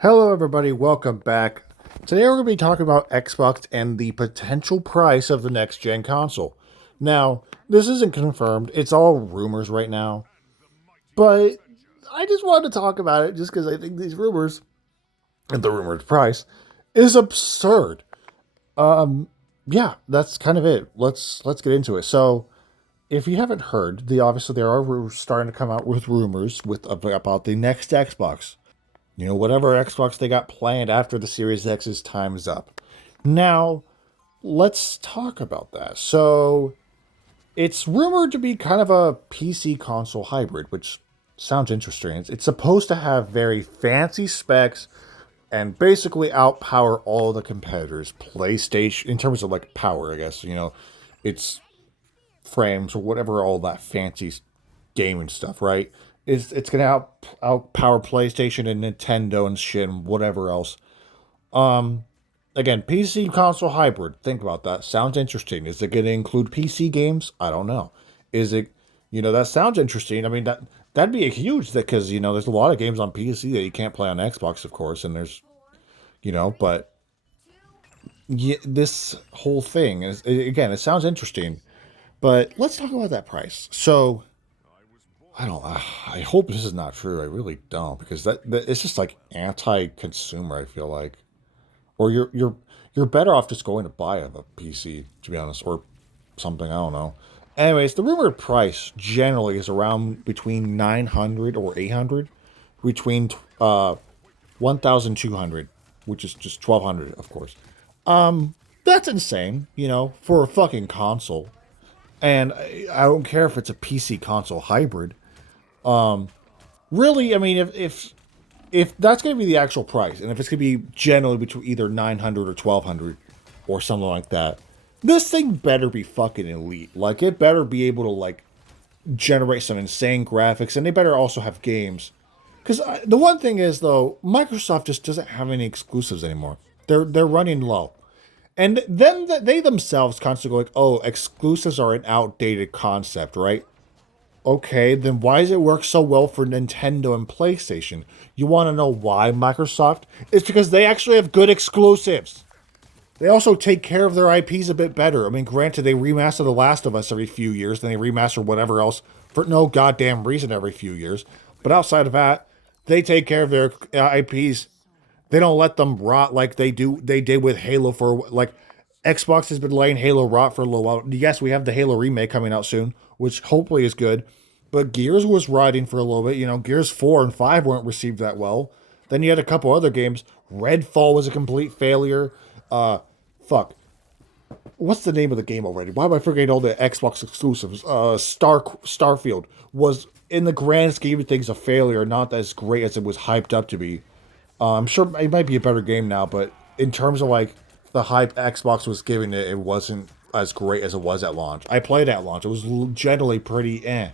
Hello, everybody. Welcome back. Today, we're going to be talking about Xbox and the potential price of the next gen console. Now, this isn't confirmed, it's all rumors right now, but I just wanted to talk about it just because I think these rumors and the rumored price is absurd. Yeah, that's kind of it. Let's get into it. So, if you haven't heard, obviously there are rumors starting to come out with rumors about the next Xbox. Whatever Xbox they got planned after the Series X's time is up. Now, let's talk about that. So, it's rumored to be kind of a PC console hybrid, which sounds interesting. It's supposed to have very fancy specs and basically outpower all the competitors. PlayStation, in terms of like power, I guess, it's frames or whatever, all that fancy gaming stuff, right? It's gonna outpower PlayStation and Nintendo and shit and whatever else. Um, Again, PC console hybrid. Think about that. Sounds interesting. Is it gonna include PC games? I don't know. Is it? That sounds interesting. I mean that'd be a huge thing because there's a lot of games on PC that you can't play on Xbox, of course, and there's but yeah, this whole thing is again. It sounds interesting, but let's talk about that price. So I don't. I hope this is not true. I really don't because that it's just like anti-consumer. I feel like, or you're better off just going to buy a PC to be honest, or something. I don't know. Anyways, the rumored price generally is around between 900 or 800, between 1,200, which is just 1,200, of course. That's insane, for a fucking console. And I don't care if it's a PC console hybrid. Really, I mean, if that's going to be the actual price, and if it's going to be generally between either 900 or 1,200 or something like that, this thing better be fucking elite. Like, it better be able to, like, generate some insane graphics, and they better also have games. Because the one thing is, though, Microsoft just doesn't have any exclusives anymore. They're running low. And then they themselves constantly go like, oh, exclusives are an outdated concept, right? Okay, then why does it work so well for Nintendo and PlayStation? You want to know why, Microsoft? It's because they actually have good exclusives. They also take care of their IPs a bit better. I mean, granted, they remaster The Last of Us every few years, then they remaster whatever else for no goddamn reason every few years. But outside of that, they take care of their IPs. They don't let them rot like they did with Halo for like Xbox has been letting Halo rot for a little while. Yes, we have the Halo remake coming out soon, which hopefully is good. But Gears was rotting for a little bit. Gears 4 and 5 weren't received that well. Then you had a couple other games. Redfall was a complete failure. Fuck. What's the name of the game already? Why am I forgetting all the Xbox exclusives? Starfield was, in the grand scheme of things, a failure, not as great as it was hyped up to be. I'm sure it might be a better game now, but in terms of like the hype Xbox was giving it, it wasn't as great as it was at launch. I played at launch; it was generally pretty eh.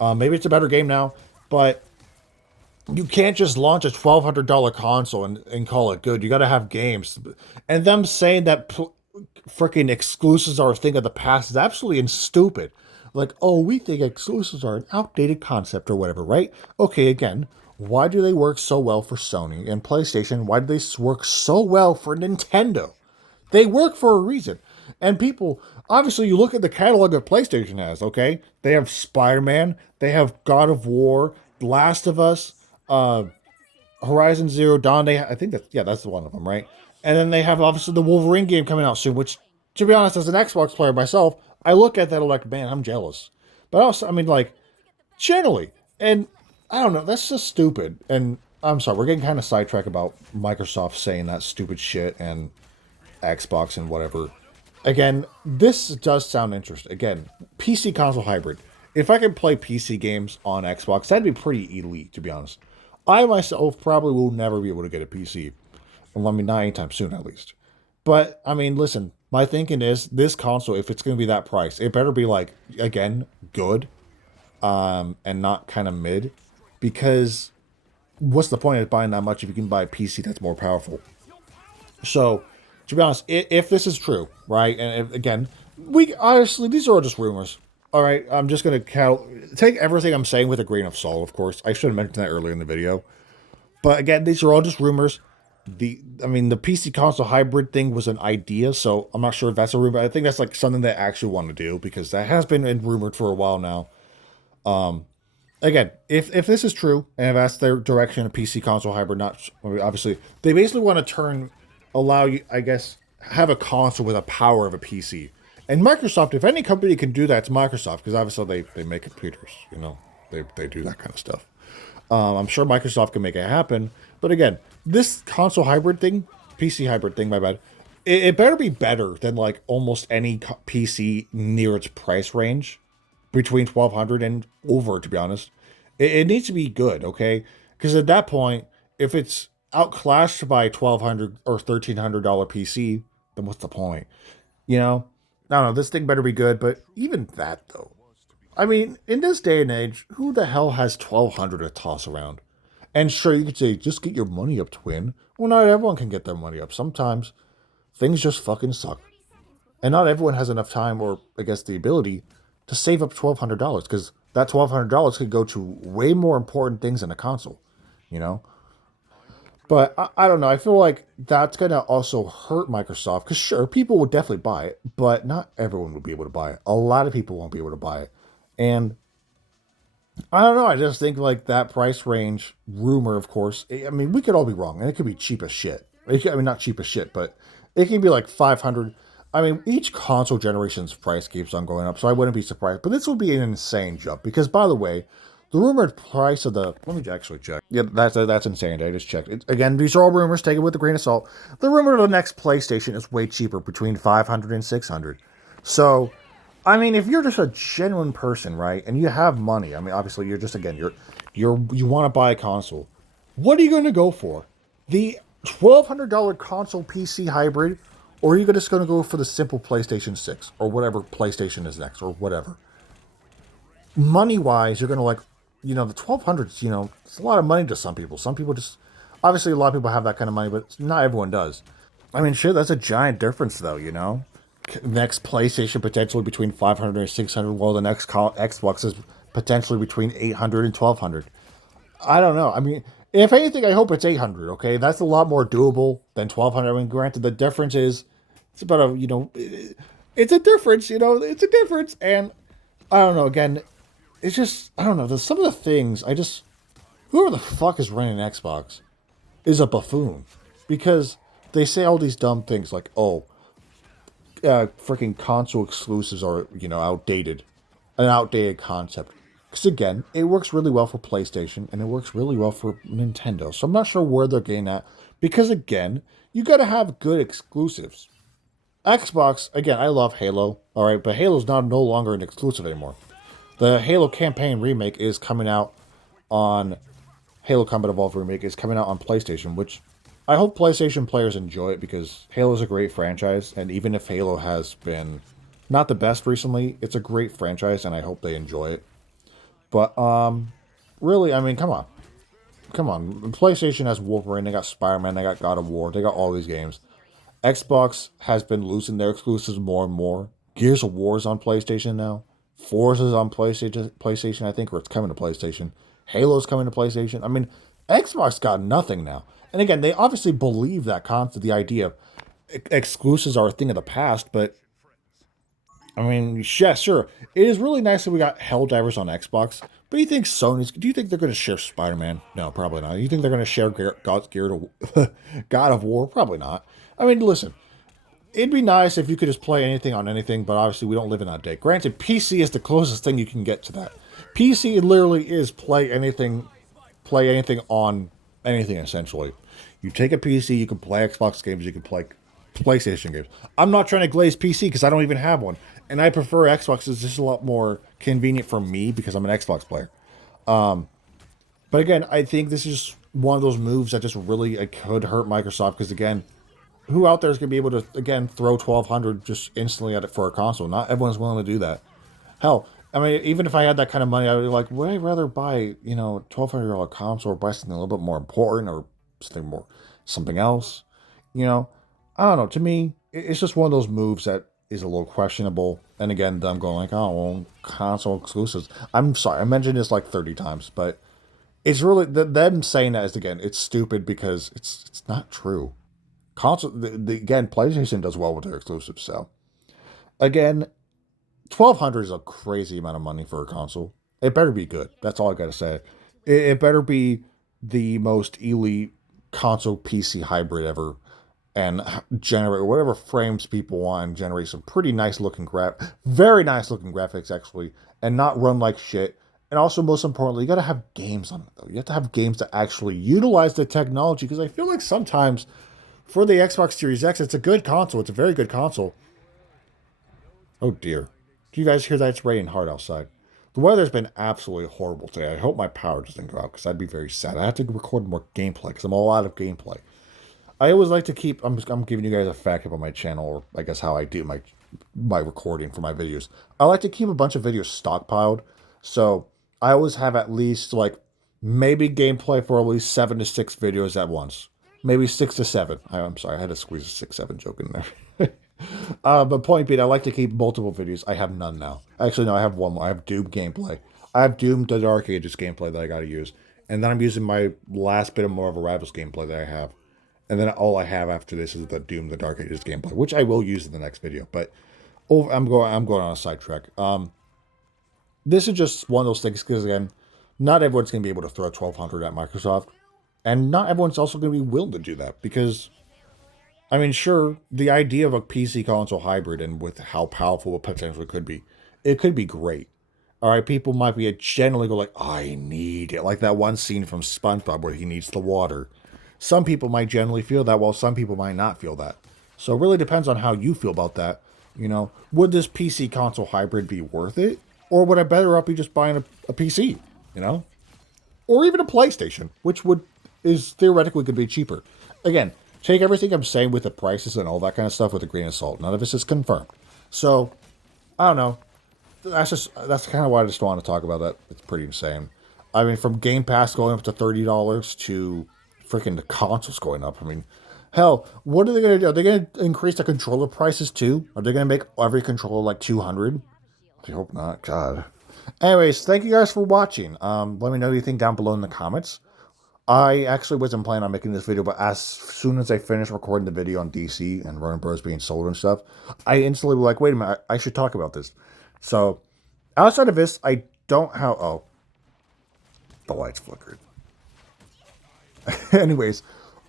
Maybe it's a better game now, but you can't just launch a $1,200 console and call it good. You got to have games, and them saying that freaking exclusives are a thing of the past is absolutely stupid. Like, oh, we think exclusives are an outdated concept or whatever, right? Okay, again, why do they work so well for Sony and PlayStation? Why do they work so well for Nintendo? They work for a reason. And people, obviously, you look at the catalog that PlayStation has, okay? They have Spider Man, they have God of War, Last of Us, uh, Horizon Zero Dawn. I think that's one of them, right? And then they have obviously the Wolverine game coming out soon, which, to be honest, as an Xbox player myself, I look at that and like, man, I'm jealous. But also, I mean, like, generally, and I don't know, that's just stupid. And I'm sorry, we're getting kind of sidetracked about Microsoft saying that stupid shit and Xbox and whatever. Again, this does sound interesting. Again, PC console hybrid. If I could play PC games on Xbox, that'd be pretty elite, to be honest. I myself probably will never be able to get a PC. Well, I mean, not anytime soon, at least. But, I mean, listen, my thinking is this console, if it's going to be that price, it better be, like, again, good, and not kind of mid. Because what's the point of buying that much if you can buy a PC that's more powerful? So, to be honest, if this is true, right, and if, again, we honestly, these are all just rumors. All right, I'm just gonna take everything I'm saying with a grain of salt. Of course, I should have mentioned that earlier in the video. But again, these are all just rumors. The PC console hybrid thing was an idea, so I'm not sure if that's a rumor. I think that's like something they actually want to do because that has been rumored for a while now. Again, if this is true and if that's their direction of PC console hybrid, not obviously they basically want to allow you, I guess, have a console with the power of a PC. And Microsoft, if any company can do that, it's Microsoft because obviously they make computers, they do that kind of stuff. I'm sure Microsoft can make it happen. But again, this console hybrid thing, PC hybrid thing, my bad, it better be better than like almost any PC near its price range between 1200 and over, to be honest. It needs to be good, okay? Because at that point, if it's outclassed by 1200 or $1300 PC, then what's the point? You know? I don't know, this thing better be good, but even that though. I mean, in this day and age, who the hell has 1200 to toss around? And sure, you could say, just get your money up, twin. Well, not everyone can get their money up. Sometimes things just fucking suck. And not everyone has enough time or, I guess, the ability to save up $1,200 because that $1,200 could go to way more important things than a console, you know? But I don't know. I feel like that's going to also hurt Microsoft because, sure, people would definitely buy it, but not everyone would be able to buy it. A lot of people won't be able to buy it. And I don't know. I just think like that price range rumor, of course. I mean, we could all be wrong, and it could be cheap as shit. I mean, not cheap as shit, but it can be like 500. I mean, each console generation's price keeps on going up, so I wouldn't be surprised. But this would be an insane jump because, by the way, the rumored price of the let me actually check. Yeah, that's insane. I just checked. Again, these are all rumors. Take it with a grain of salt. The rumor of the next PlayStation is way cheaper, between 500 and 600. So I mean, if you're just a genuine person, right, and you have money, I mean, obviously you're just again, you want to buy a console. What are you going to go for? The $1,200 console PC hybrid, or are you just going to go for the simple PlayStation 6 or whatever PlayStation is next or whatever? Money wise, you're going to like, the 1,200s. It's a lot of money to some people. Some people just obviously a lot of people have that kind of money, but not everyone does. I mean, shit, that's a giant difference, though. Next PlayStation potentially between 500 and 600, while the next Xbox is potentially between 800 and 1,200. I don't know. I mean, if anything, I hope it's 800, okay? That's a lot more doable than 1,200. I mean, granted, the difference is, it's about it's a difference, it's a difference. And I don't know, again, it's just, I don't know, there's some of the things, whoever the fuck is running an Xbox is a buffoon. Because they say all these dumb things like, oh, freaking console exclusives are, outdated. An outdated concept. Because again, it works really well for PlayStation and it works really well for Nintendo. So I'm not sure where they're getting at. Because again, you got to have good exclusives. Xbox, again, I love Halo, alright, but Halo's no longer an exclusive anymore. The Halo campaign remake is coming out on Halo Combat Evolved remake is coming out on PlayStation, which I hope PlayStation players enjoy it because Halo is a great franchise, and even if Halo has been not the best recently, it's a great franchise, and I hope they enjoy it. But really, I mean, come on, PlayStation has Wolverine, they got Spider-Man, they got God of War, they got all these games. Xbox has been losing their exclusives more and more. Gears of War is on PlayStation now. Forza's on PlayStation, I think, or it's coming to PlayStation. Halo's coming to PlayStation. I mean, Xbox got nothing now. And again, they obviously believe that concept, the idea of exclusives are a thing of the past, but I mean, yeah, sure. It is really nice that we got Helldivers on Xbox, but do you think they're going to share Spider-Man? No, probably not. You think they're going to share God of War? Probably not. I mean, listen, it'd be nice if you could just play anything on anything, but obviously we don't live in that day. Granted, PC is the closest thing you can get to that. PC literally is play anything on anything essentially. You take a PC, you can play Xbox games, you can play PlayStation games. I'm not trying to glaze PC because I don't even have one, and I prefer Xbox. It's just a lot more convenient for me because I'm an Xbox player. But again, I think this is one of those moves that just really could hurt Microsoft because again, who out there is going to be able to again throw 1,200 just instantly at it for a console? Not everyone's willing to do that. Hell, I mean, even if I had that kind of money, I would be like, would I rather buy, $1,200 console or buy something a little bit more important or something else? I don't know. To me, it's just one of those moves that is a little questionable. And again, I'm going like, oh, well, console exclusives. I'm sorry, I mentioned this like 30 times, but It's really them saying that is, again, it's stupid because it's not true. Console, again, PlayStation does well with their exclusives. So again, 1,200 is a crazy amount of money for a console. It better be good. That's all I gotta say. It better be the most elite console PC hybrid ever, and generate whatever frames people want, and generate some pretty nice looking very nice looking graphics actually, and not run like shit. And also, most importantly, you gotta have games on it though. You have to have games that actually utilize the technology, because I feel like sometimes for the Xbox Series X, it's a good console. It's a very good console. Oh dear. Do you guys hear that? It's raining hard outside. The weather's been absolutely horrible today. I hope my power doesn't go out, because I'd be very sad. I have to record more gameplay because I'm all out of gameplay. I always like to keep. I'm giving you guys a fact about my channel, or I guess how I do my recording for my videos. I like to keep a bunch of videos stockpiled, so I always have at least like maybe gameplay for at least 7 to 6 videos at once. Maybe 6 to 7. I'm sorry, I had to squeeze a 6-7 joke in there. But point being, I like to keep multiple videos. I have none now. Actually, no, I have one more. I have Doom gameplay. I have Doom the Dark Ages gameplay that I got to use, and then I'm using my last bit of Marvel Rivals gameplay that I have. And then all I have after this is the Doom the Dark Ages gameplay, which I will use in the next video. But I'm going on a sidetrack. This is just one of those things because, again, not everyone's going to be able to throw 1,200 at Microsoft, and not everyone's also going to be willing to do that because, I mean, sure, the idea of a PC console hybrid and with how powerful it potentially could be, it could be great. All right, people might be generally go like, I need it, like that one scene from SpongeBob where he needs the water. Some people might generally feel that, while some people might not feel that. So it really depends on how you feel about that. You know, would this PC console hybrid be worth it? Or would I better up be just buying a PC, you know? Or even a PlayStation, which is theoretically could be cheaper. Again, take everything I'm saying with the prices and all that kind of stuff with a grain of salt. None of this is confirmed. So, I don't know. That's kind of why I just want to talk about that. It's pretty insane. I mean, from Game Pass going up to $30 to freaking the consoles going up. I mean, hell, what are they going to do? Are they going to increase the controller prices too? Are they going to make every controller like 200? I hope not. God. Anyways, thank you guys for watching. Let me know what you think down below in the comments. I actually wasn't planning on making this video, but as soon as I finished recording the video on DC and Warner Bros. Being sold and stuff, I instantly was like, wait a minute, I should talk about this. So, outside of this, I don't have... Oh, the lights flickered. Anyways,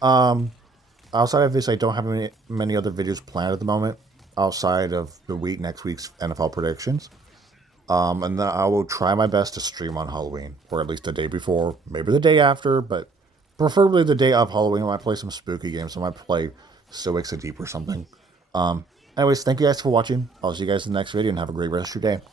outside of this, I don't have many other videos planned at the moment, outside of next week's NFL predictions. And then I will try my best to stream on Halloween, or at least the day before, maybe the day after, but preferably the day of Halloween. I might play some spooky games. I might play Stoics a Deep or something. Anyways, thank you guys for watching. I'll see you guys in the next video, and have a great rest of your day.